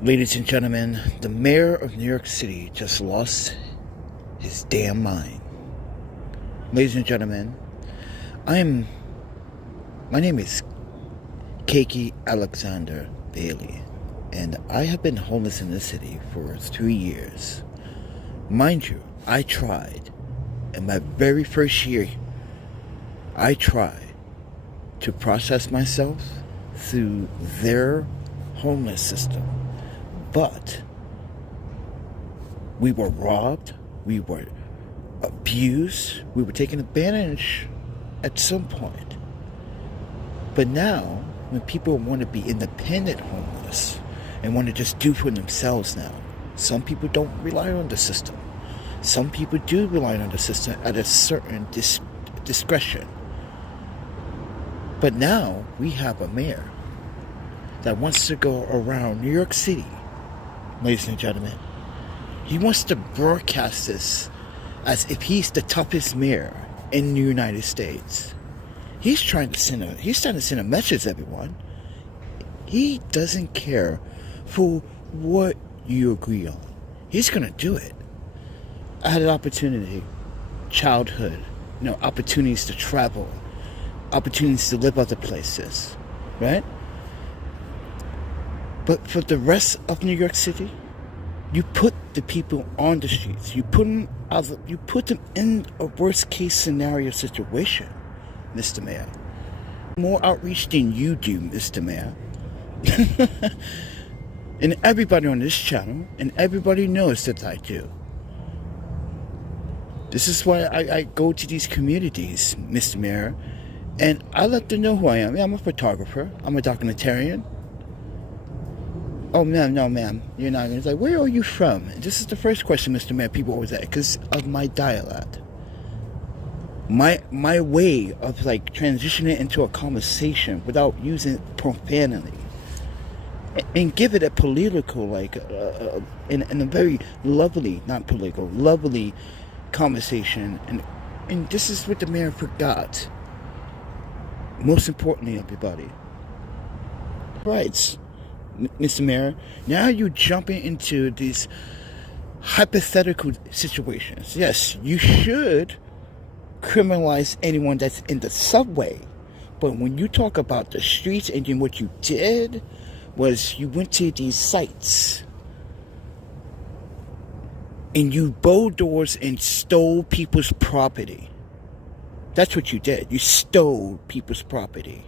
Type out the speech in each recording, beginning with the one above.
Ladies and gentlemen, the mayor of New York City just lost his damn mind. Ladies and gentlemen, my name is Keiki Alexander Bailey, and I have been homeless in this city for 3 years. Mind you, I tried. In my very first year, I tried to process myself through their homeless system. But we were robbed, we were abused, we were taken advantage at some point. But now, when people want to be independent homeless and want to just do for themselves now, some people don't rely on the system. Some people do rely on the system at a certain discretion. But now we have a mayor that wants to go around New York City. Ladies and gentlemen, he wants to broadcast this as if he's the toughest mayor in the United States. He's trying to send a message to everyone. He doesn't care for what you agree on. He's gonna do it. I had an opportunity, childhood, opportunities to travel, opportunities to live other places, right? But for the rest of New York City, you put the people on the streets. You put them in a worst case scenario situation, Mr. Mayor. More outreach than you do, Mr. Mayor. And everybody on this channel, and everybody knows that I do. This is why I go to these communities, Mr. Mayor, and I let them know who I am. Yeah, I'm a photographer. I'm a documentarian. Oh, ma'am, no, ma'am, you're not. It's like, where are you from? And this is the first question, Mr. Mayor, people always ask, because of my dialect. My way of, transitioning into a conversation without using profanity. And give it a political, in a very lovely, not political, lovely conversation. And this is what the mayor forgot. Most importantly, everybody. Rights. Mr. Mayor, now you're jumping into these hypothetical situations. Yes, you should criminalize anyone that's in the subway. But when you talk about the streets and then what you did was you went to these sites and you bulldozed and stole people's property. That's what you did. You stole people's property.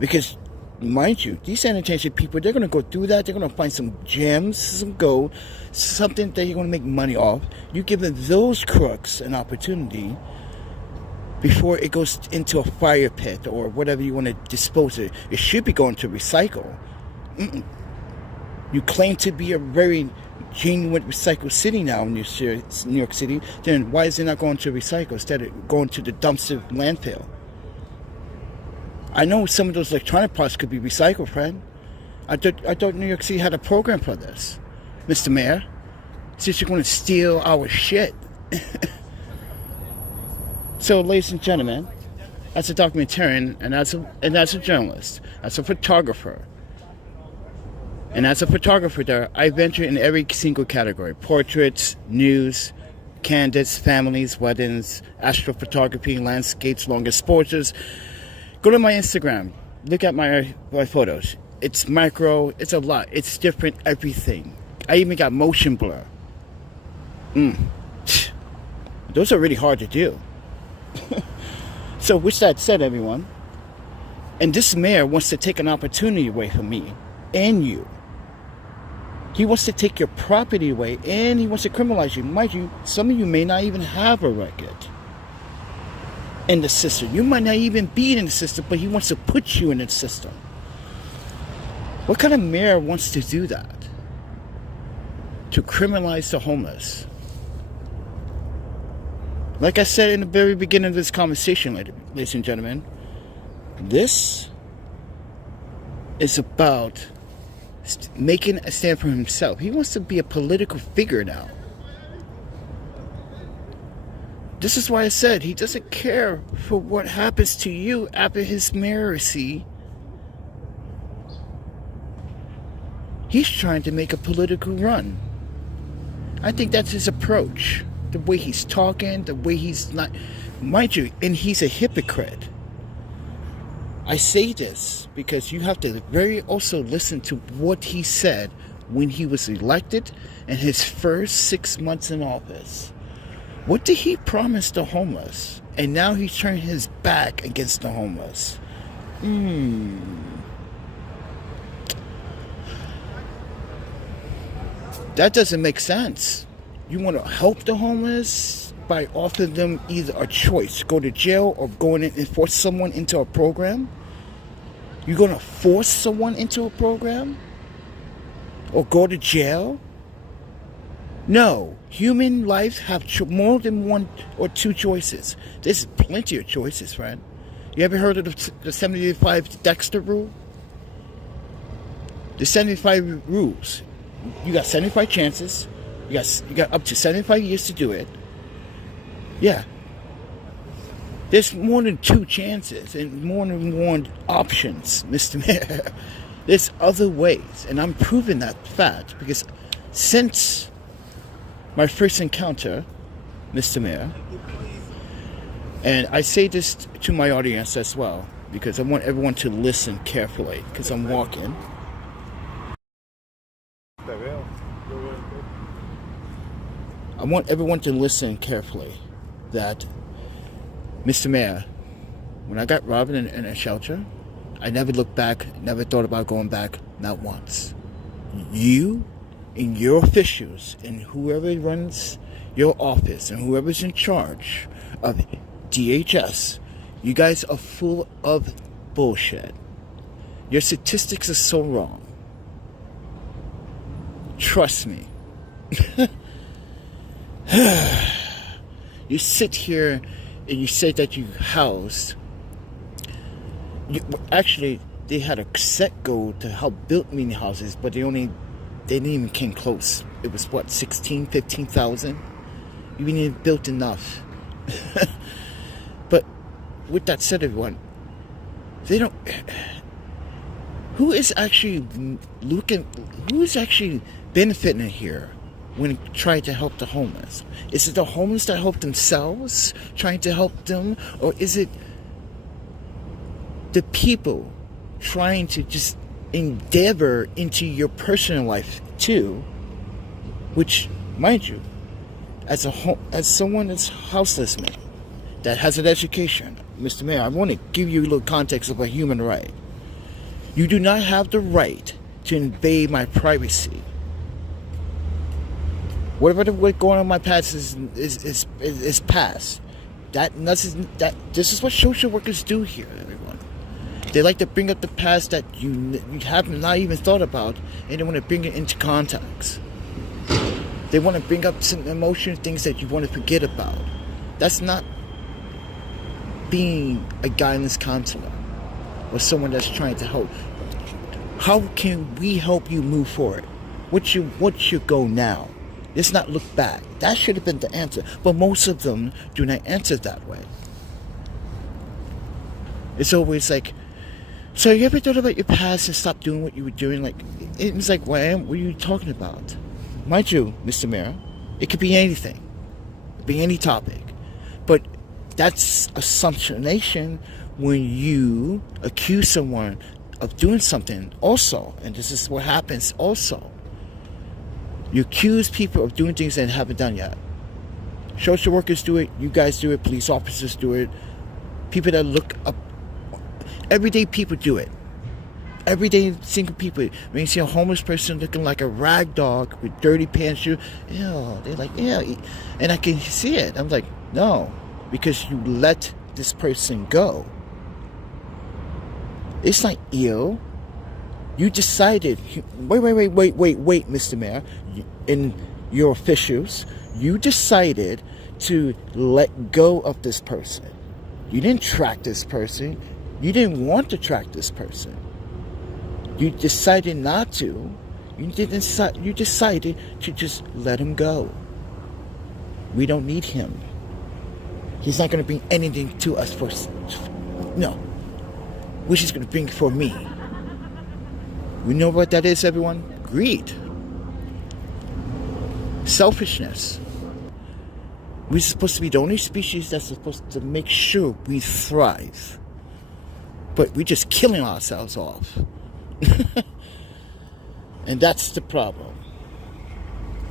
Because mind you, these sanitation people, they're going to go through that. They're going to find some gems, some gold, something that you're going to make money off. You give them those crooks an opportunity before it goes into a fire pit or whatever you want to dispose of. It should be going to recycle. You claim to be a very genuine recycle city now in New York City. Then why is it not going to recycle instead of going to the dumpster landfill? I know some of those electronic parts could be recycled, friend. I thought New York City had a program for this, Mr. Mayor. Since you're going to steal our shit. So, ladies and gentlemen, as a documentarian and as a journalist, as a photographer, and as a photographer there, I venture in every single category: portraits, news, candidates, families, weddings, astrophotography, landscapes, longer sports. Go to my Instagram. Look at my photos. It's micro. It's a lot. It's different. Everything. I even got motion blur. Those are really hard to do. So, with that said, everyone, and this mayor wants to take an opportunity away from me and you. He wants to take your property away, and he wants to criminalize you. Mind you, some of you may not even have a record in the system. You might not even be in the system, but he wants to put you in the system. What kind of mayor wants to do that? To criminalize the homeless? Like I said in the very beginning of this conversation, ladies and gentlemen, this is about making a stand for himself. He wants to be a political figure now. This is why I said he doesn't care for what happens to you after his mayoracy. He's trying to make a political run. I think that's his approach. The way he's talking, the way he's not, mind you, and he's a hypocrite. I say this because you have to very also listen to what he said when he was elected and his first 6 months in office. What did he promise the homeless? And now he's turning his back against the homeless. That doesn't make sense. You want to help the homeless by offering them either a choice, go to jail or going in and force someone into a program? You're going to force someone into a program? Or go to jail? No. Human lives have more than one or two choices. There's plenty of choices, friend. You ever heard of the 75 Dexter rule? The 75 rules. You got 75 chances. You got up to 75 years to do it. Yeah. There's more than two chances and more than one options, Mr. Mayor. There's other ways, and I'm proving that fact because since my first encounter, Mr. Mayor, and I say this to my audience as well because I want everyone to listen carefully because I'm walking. I want everyone to listen carefully that, Mr. Mayor, when I got robbed in a shelter, I never looked back, never thought about going back, not once. You and your officials and whoever runs your office and whoever's in charge of DHS, you guys are full of bullshit. Your statistics are so wrong. Trust me. You sit here and you say that you housed. Actually, they had a set goal to help build mini houses, but they didn't even come close. It was what, 16, 15,000? You didn't even built enough. But with that said, everyone, they don't. Who is actually benefiting here when trying to help the homeless? Is it the homeless that help themselves, trying to help them? Or is it the people trying to just endeavor into your personal life too? Which, mind you, as someone that's houseless, man, that has an education, Mr. Mayor, I want to give you a little context of a human right. You do not have the right to invade my privacy. Whatever what's going on in my past is past. This is what social workers do here, everyone. They like to bring up the past that you have not even thought about, and they want to bring it into context. They want to bring up some emotional things that you want to forget about. That's not being a guidance counselor or someone that's trying to help. How can we help you move forward? What's your goal now? Let's not look back. That should have been the answer. But most of them do not answer that way. It's always like, so you ever thought about your past and stop doing what you were doing? Like, it was like, what are you talking about? Mind you, Mr. Mayor, it could be anything. It could be any topic. But that's assumptionation when you accuse someone of doing something also. And this is what happens also. You accuse people of doing things they haven't done yet. Social workers do it. You guys do it. Police officers do it. People that look up. Everyday people do it. Everyday single people. When you see a homeless person looking like a rag dog with dirty pants, they're like, yeah. And I can see it. I'm like, no. Because you let this person go. It's not ill. You decided, wait, Mr. Mayor, and your officials, you decided to let go of this person. You didn't track this person. You didn't want to track this person. You decided not to. You decided to just let him go. We don't need him. He's not going to bring anything to us no. Which is going to bring for me. We know what that is, everyone? greed, selfishness. We're supposed to be the only species that's supposed to make sure we thrive. But we're just killing ourselves off. And that's the problem.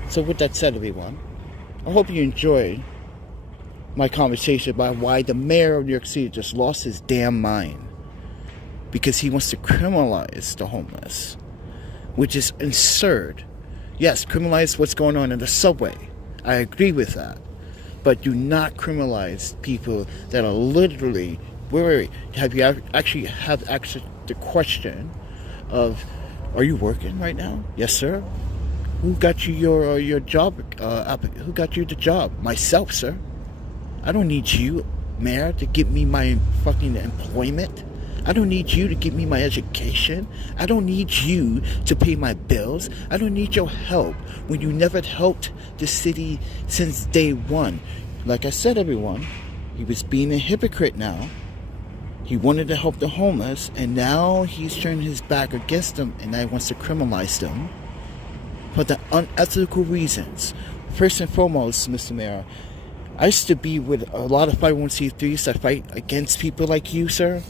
So with that said, everyone, I hope you enjoyed my conversation about why the mayor of New York City just lost his damn mind. Because he wants to criminalize the homeless. Which is absurd. Yes, criminalize what's going on in the subway. I agree with that. But do not criminalize people that are literally... Wait. Have you actually the question of, are you working right now? Yes, sir. Who got you your job? Who got you the job? Myself, sir. I don't need you, mayor, to give me my fucking employment. I don't need you to give me my education. I don't need you to pay my bills. I don't need your help when you never helped the city since day one. Like I said, everyone, he was being a hypocrite now. He wanted to help the homeless, and now he's turning his back against them, and now he wants to criminalize them for the unethical reasons. First and foremost, Mr. Mayor, I used to be with a lot of 501c3s that fight against people like you, sir.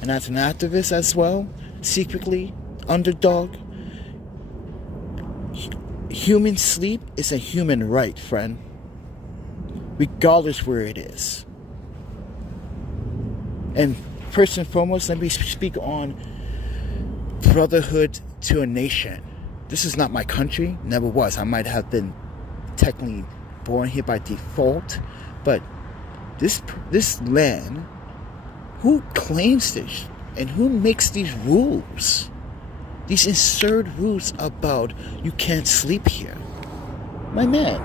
And as an activist as well, secretly, underdog. Human sleep is a human right, friend. Regardless where it is. And first and foremost, let me speak on brotherhood to a nation. This is not my country, never was. I might have been technically born here by default, but this land, who claims this and who makes these rules? These absurd rules about you can't sleep here. My man,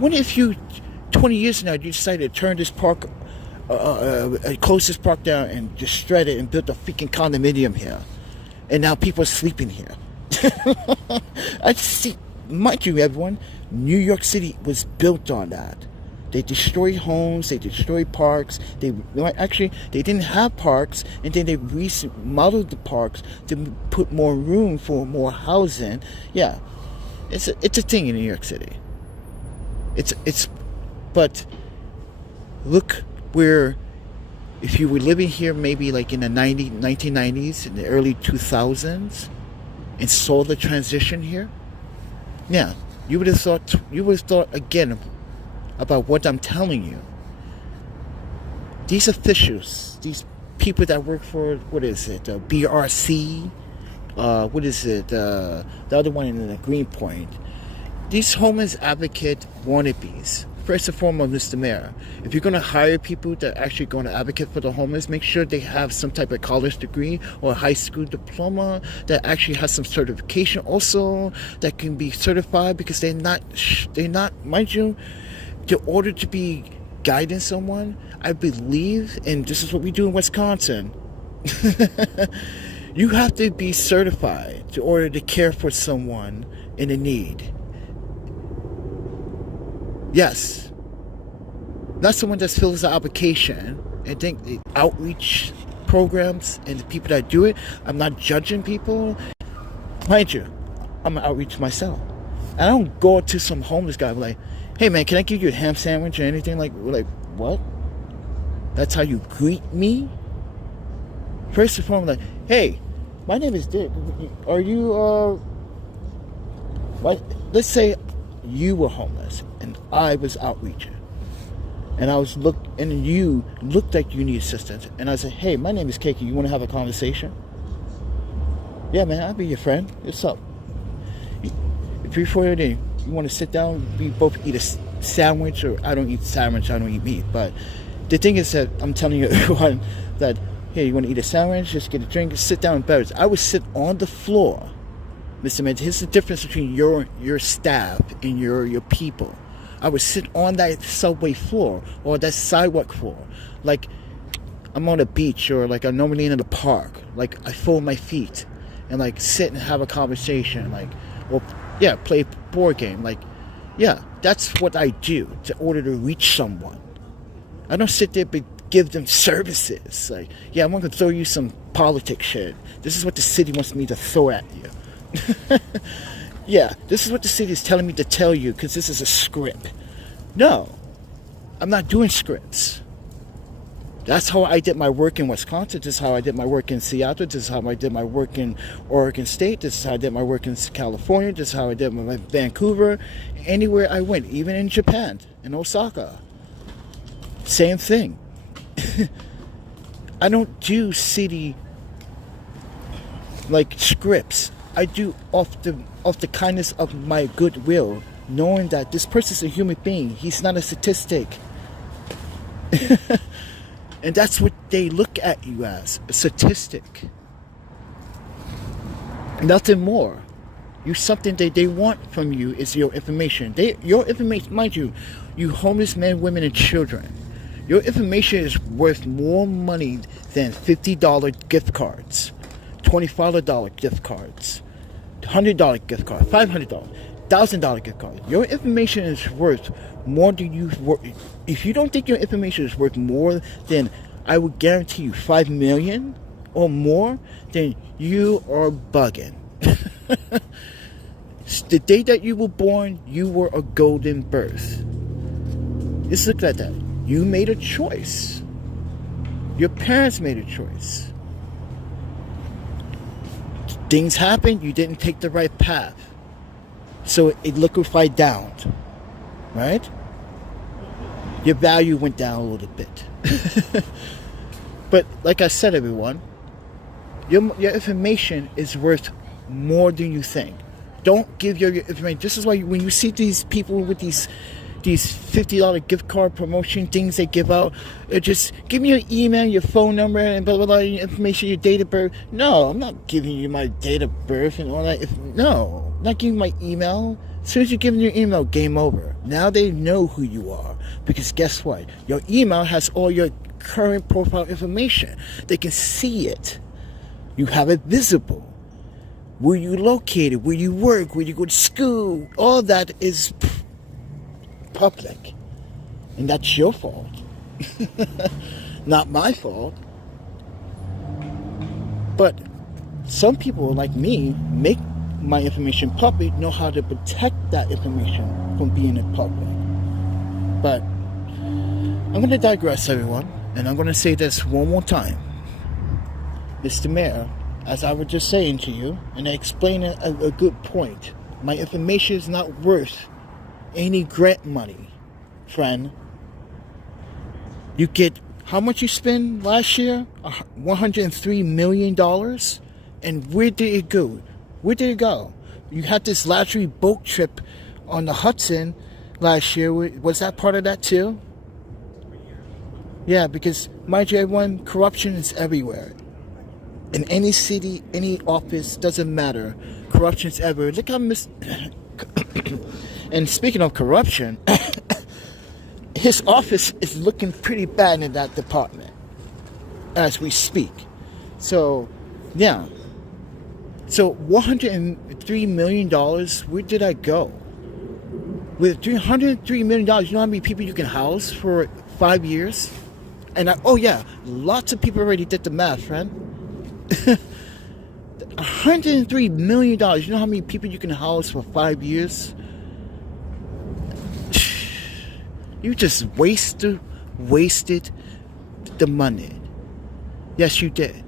what if 20 years from now, you decided to turn this park, close this park down and just shred it and build a freaking condominium here, and now people are sleeping here? I see, mind you, everyone, New York City was built on that. They destroy homes, they destroy parks. They didn't have parks, and then they remodeled the parks to put more room for more housing. Yeah, it's a thing in New York City. But look where, if you were living here maybe like in the 1990s, in the early 2000s, and saw the transition here, yeah, you would have thought again about what I'm telling you. These officials, these people that work for, what is it, BRC, what is it, the other one in the Greenpoint, these homeless advocate wannabes. First and foremost, Mr. Mayor, if you're going to hire people that are actually going to advocate for the homeless, make sure they have some type of college degree or a high school diploma that actually has some certification also that can be certified, because they're not, mind you, in order to be guiding someone, I believe, and this is what we do in Wisconsin, you have to be certified in order to care for someone in a need. Yes. Not someone that fills the application and think the outreach programs and the people that do it. I'm not judging people. Mind you, I'm an outreach myself. And I don't go to some homeless guy like, hey man, can I give you a ham sandwich or anything? Like what? That's how you greet me? First and foremost, like, hey, my name is Dick. Are you, let's say you were homeless and I was outreaching. And and you looked like you need assistance. And I said, hey, my name is Keiki. You want to have a conversation? Yeah, man, I'll be your friend. What's up? Before you want to sit down, we both eat a sandwich, or I don't eat sandwich, I don't eat meat. But the thing is that I'm telling you everyone that, hey, you want to eat a sandwich, just get a drink, sit down and beverage. I would sit on the floor. Mr. Man, here's the difference between your staff and your people. I would sit on that subway floor or that sidewalk floor, like I'm on a beach, or like I'm normally in the park. Like I fold my feet and like sit and have a conversation, like, or yeah, play a board game. Like, yeah, that's what I do in order to reach someone. I don't sit there but give them services. Like, yeah, I'm gonna throw you some politics shit. This is what the city wants me to throw at you. Yeah, this is what the city is telling me to tell you because this is a script. No, I'm not doing scripts. That's how I did my work in Wisconsin. This is how I did my work in Seattle. This is how I did my work in Oregon State. This is how I did my work in California. This is how I did my Vancouver. Anywhere I went, even in Japan, in Osaka. Same thing. I don't do city like scripts. I do off the kindness of my goodwill, knowing that this person's a human being. He's not a statistic. And that's what they look at you as, a statistic. Nothing more. Something that they want from you is your information. Your information, mind you, you homeless men, women, and children. Your information is worth more money than $50 gift cards, $25 gift cards, $100 gift card, $500, $1,000 gift card. Your information is worth more than you. If you don't think your information is worth more than, I would guarantee you, $5 million or more, then you are bugging. The day that you were born, you were a golden birth. Just look at that. You made a choice. Your parents made a choice. Things happened, you didn't take the right path. So it liquefied down. Right? Your value went down a little bit. But like I said, everyone, your information is worth more than you think. Don't give your information. This is why when you see these people with these $50 gift card promotion things they give out, just give me your email, your phone number, and blah blah blah, your information, your date of birth. No, I'm not giving you my date of birth and all that. No, I'm not giving my email. As soon as you give them your email, game over. Now they know who you are, because guess what? Your email has all your current profile information. They can see it. You have it visible. Where you located, where you work, where you go to school, all that is public. And that's your fault. Not my fault. But some people like me make my information public, know how to protect that information from being in public. But I'm going to digress, everyone, and I'm going to say this one more time. Mr. Mayor, as I was just saying to you, and I explained a good point, my information is not worth any grant money, friend. You get, how much you spend last year? $103 million? And where did it go? Where did it go? You had this luxury boat trip on the Hudson last year. Was that part of that too? Yeah, because, mind you, everyone, corruption is everywhere. In any city, any office, doesn't matter. Corruption's everywhere. Look how and speaking of corruption, his office is looking pretty bad in that department as we speak. So, yeah. So, $103 million, where did I go? With $103 million, you know how many people you can house for 5 years? And lots of people already did the math, friend. $103 million. You know how many people you can house for 5 years? You just wasted the money. Yes, you did.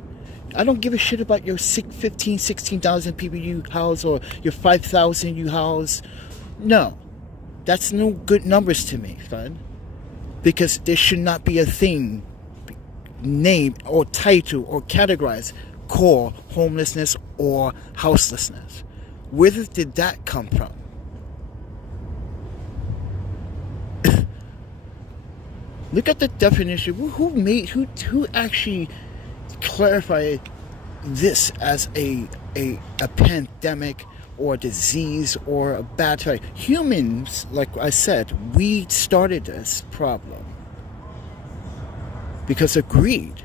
I don't give a shit about your 16,000 people you house or your 5,000 you house. No. That's no good numbers to me, friend. Because there should not be a thing named or title or categorized called homelessness or houselessness. Where did that come from? Look at the definition. Who actually clarified this as a pandemic or a disease or a bad thing? Humans, like I said, we started this problem because of greed.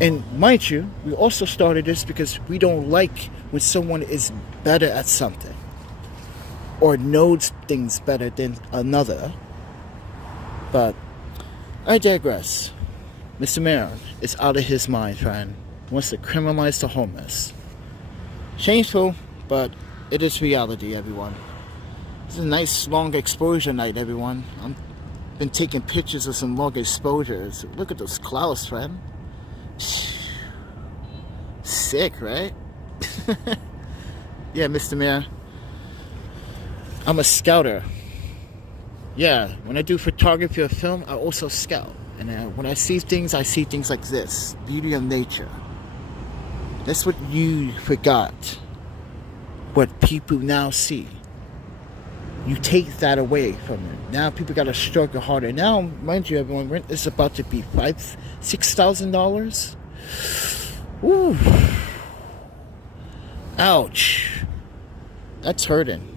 And mind you, we also started this because we don't like when someone is better at something or knows things better than another. But I digress. Mr. Mayor is out of his mind, friend. Wants to criminalize the homeless. Shameful, but it is reality, everyone. It's a nice long exposure night, everyone. I've been taking pictures of some long exposures. Look at those clouds, friend. Sick, right? Yeah, Mr. Mayor. I'm a scouter. Yeah, when I do photography or film, I also scout. And when I see things like this. Beauty of nature. That's what you forgot. What people now see. You take that away from them. Now people got to struggle harder. Now, mind you, everyone, rent is about to be $6,000. Ooh. Ouch. That's hurting.